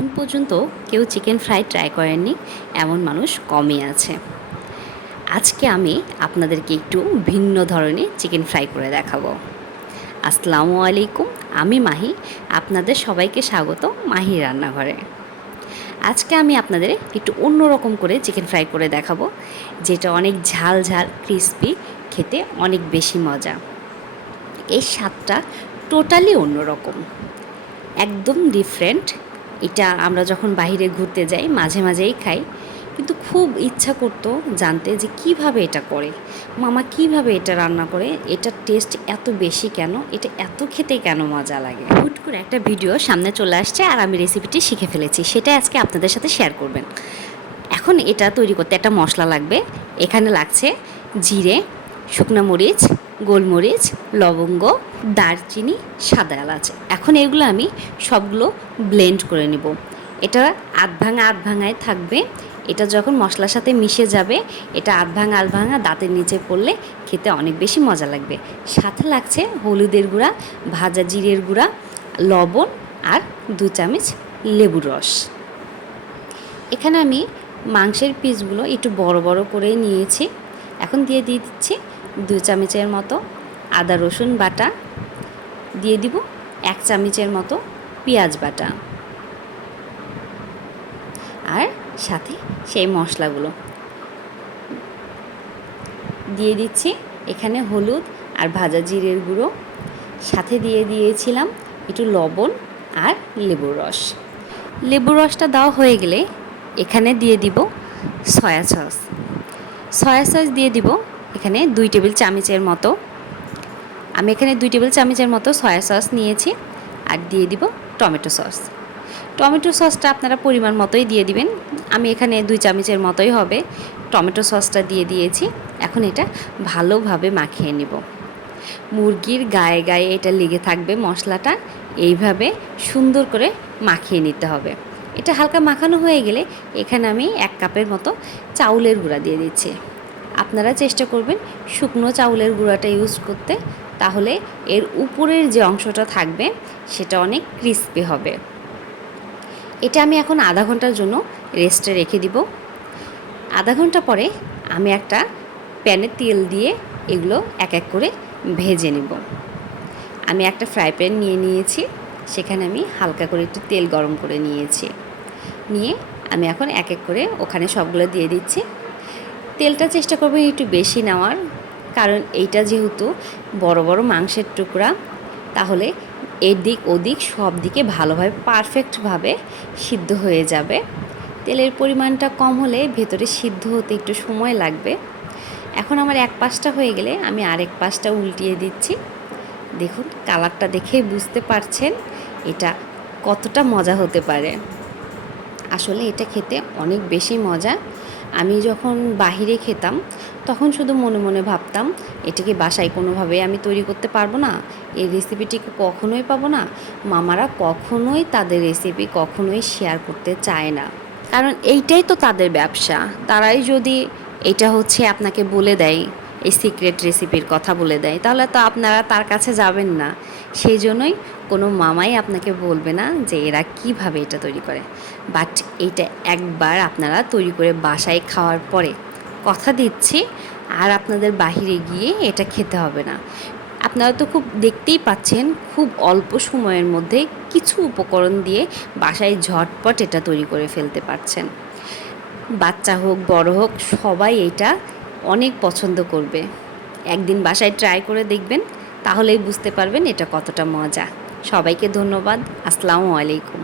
এখন পর্যন্ত কেউ চিকেন ফ্রাই ট্রাই করেননি এমন মানুষ কমই আছে। আজকে আমি আপনাদেরকে একটু ভিন্ন ধরনের চিকেন ফ্রাই করে দেখাবো। আসসালামু আলাইকুম, আমি মাহি। আপনাদের সবাইকে স্বাগত মাহির রান্নাঘরে। আজকে আমি আপনাদের একটু অন্যরকম করে চিকেন ফ্রাই করে দেখাবো, যেটা অনেক ঝাল ঝাল ক্রিসপি, খেতে অনেক বেশি মজা। এর স্বাদটা টোটালি অন্যরকম, একদম ডিফারেন্ট। এটা আমরা যখন বাইরে ঘুরতে যাই মাঝে মাঝেই খাই, কিন্তু খুব ইচ্ছা করতো জানতে যে কিভাবে এটা করে, মামা কিভাবে এটা রান্না করে, এটার টেস্ট এত বেশি কেন, এটা এত খেতে কেন মজা লাগে। হুট করে একটা ভিডিও সামনে চলে আসছে আর আমি রেসিপিটি শিখে ফেলেছি, সেটা আজকে আপনাদের সাথে শেয়ার করবেন। এখন এটা তৈরি করতে একটা মশলা লাগবে। এখানে লাগছে জিরে, শুকনো মরিচ, গোলমরিচ, লবঙ্গ, দারচিনি, সাদা এলাচ। এখন এগুলো আমি সবগুলো ব্লেন্ড করে নেব। এটা আধ ভাঙায় থাকবে। এটা যখন মশলার সাথে মিশে যাবে, এটা আধ ভাঙা দাঁতের নিচে পড়লে খেতে অনেক বেশি মজা লাগবে। সাথে লাগছে হলুদের গুঁড়া, ভাজা জিরের গুঁড়া, লবণ আর 2 চামচ লেবুর রস। এখানে আমি মাংসের পিসগুলো একটু বড় বড় করে নিয়েছি। এখন দিয়ে দিচ্ছি 2 চামচের মতো আদা রসুন বাটা, দিয়ে দিব 1 চামচের মতো পেঁয়াজ বাটা, আর সাথে সেই মশলাগুলো দিয়ে দিচ্ছি। এখানে হলুদ আর ভাজা জিরের গুঁড়ো, সাথে দিয়ে দিয়েছিলাম একটু লবণ আর লেবুর রস। লেবুর রসটা দেওয়া হয়ে গেলে এখানে দিয়ে দিব সয়া সস দিয়ে দিব এখানে 2 টেবিল চামচের মতো। আমি এখানে 2 টেবিল চামচের মতো সয়া সস নিয়েছি। আর দিয়ে দিব টমেটো সসটা আপনারা পরিমাণ মতোই দিয়ে দিবেন। আমি এখানে 2 চামচের মতোই হবে টমেটো সসটা দিয়ে দিয়েছি। এখন এটা ভালোভাবে মাখিয়ে নেব। মুরগির গায়ে গায়ে এটা লেগে থাকবে মশলাটা, এইভাবে সুন্দর করে মাখিয়ে নিতে হবে। এটা হালকা মাখানো হয়ে গেলে এখানে আমি 1 কাপের মতো চাউলের গুঁড়া দিয়ে দিচ্ছি। আপনারা চেষ্টা করবেন শুকনো চাউলের গুঁড়াটা ইউজ করতে, তাহলে এর উপরের যে অংশটা থাকবে সেটা অনেক ক্রিস্পি হবে। এটা আমি এখন আধা ঘন্টার জন্য রেস্টে রেখে দিব। আধা ঘন্টা পরে আমি একটা প্যানে তেল দিয়ে এগুলো এক এক করে ভেজে নেব। আমি একটা ফ্রাই প্যান নিয়ে নিয়েছি, সেখানে আমি হালকা করে একটু তেল গরম করে নিয়েছি। নিয়ে আমি এখন এক এক করে ওখানে সবগুলো দিয়ে দিচ্ছি। তেলটা চেষ্টা করবেন একটু বেশি নেওয়ার, কারণ এইটা যেহেতু বড় বড় মাংসের টুকরা, তাহলে এদিক ওদিক সব দিকে ভালোভাবে পারফেক্টভাবে সিদ্ধ হয়ে যাবে। তেলের পরিমাণটা কম হলে ভেতরে সিদ্ধ হতে একটু সময় লাগবে। এখন আমার এক পাশটা হয়ে গেলে আমি আরেক পাশটা উল্টিয়ে দিচ্ছি। দেখুন কালারটা দেখেই বুঝতে পারছেন এটা কতটা মজা হতে পারে। আসলে এটা খেতে অনেক বেশি মজা। আমি যখন বাহিরে খেতাম তখন শুধু মনে মনে ভাবতাম এটাকে বাসায় কোনোভাবে আমি তৈরি করতে পারবো না, এই রেসিপিটিকে কখনোই পাবো না। মামারা কখনোই তাদের রেসিপি কখনোই শেয়ার করতে চায় না, কারণ এইটাই তো তাদের ব্যবসা। তারাই যদি এটা হচ্ছে আপনাকে বলে দেয়, এই সিক্রেট রেসিপির কথা বলে দেয়, তাহলে তো আপনারা তার কাছে যাবেন না। সেই জন্যই কোনো মামাই আপনাকে বলবে না যে এরা কিভাবে এটা তৈরি করে। বাট এইটা একবার আপনারা তৈরি করে বাসায় খাওয়ার পরে কথা দিচ্ছি আর আপনাদের বাহিরে গিয়ে এটা খেতে হবে না। আপনারা তো খুব দেখতেই পাচ্ছেন, খুব অল্প সময়ের মধ্যে কিছু উপকরণ দিয়ে বাসায় ঝটপট এটা তৈরি করে ফেলতে পারছেন। বাচ্চা হোক বড় হোক সবাই এটা অনেক পছন্দ করবে। একদিন বাসায় ট্রাই করে দেখবেন, তাহলেই বুঝতে পারবেন এটা কতটা মজা। সবাইকে ধন্যবাদ। আসসালামু আলাইকুম।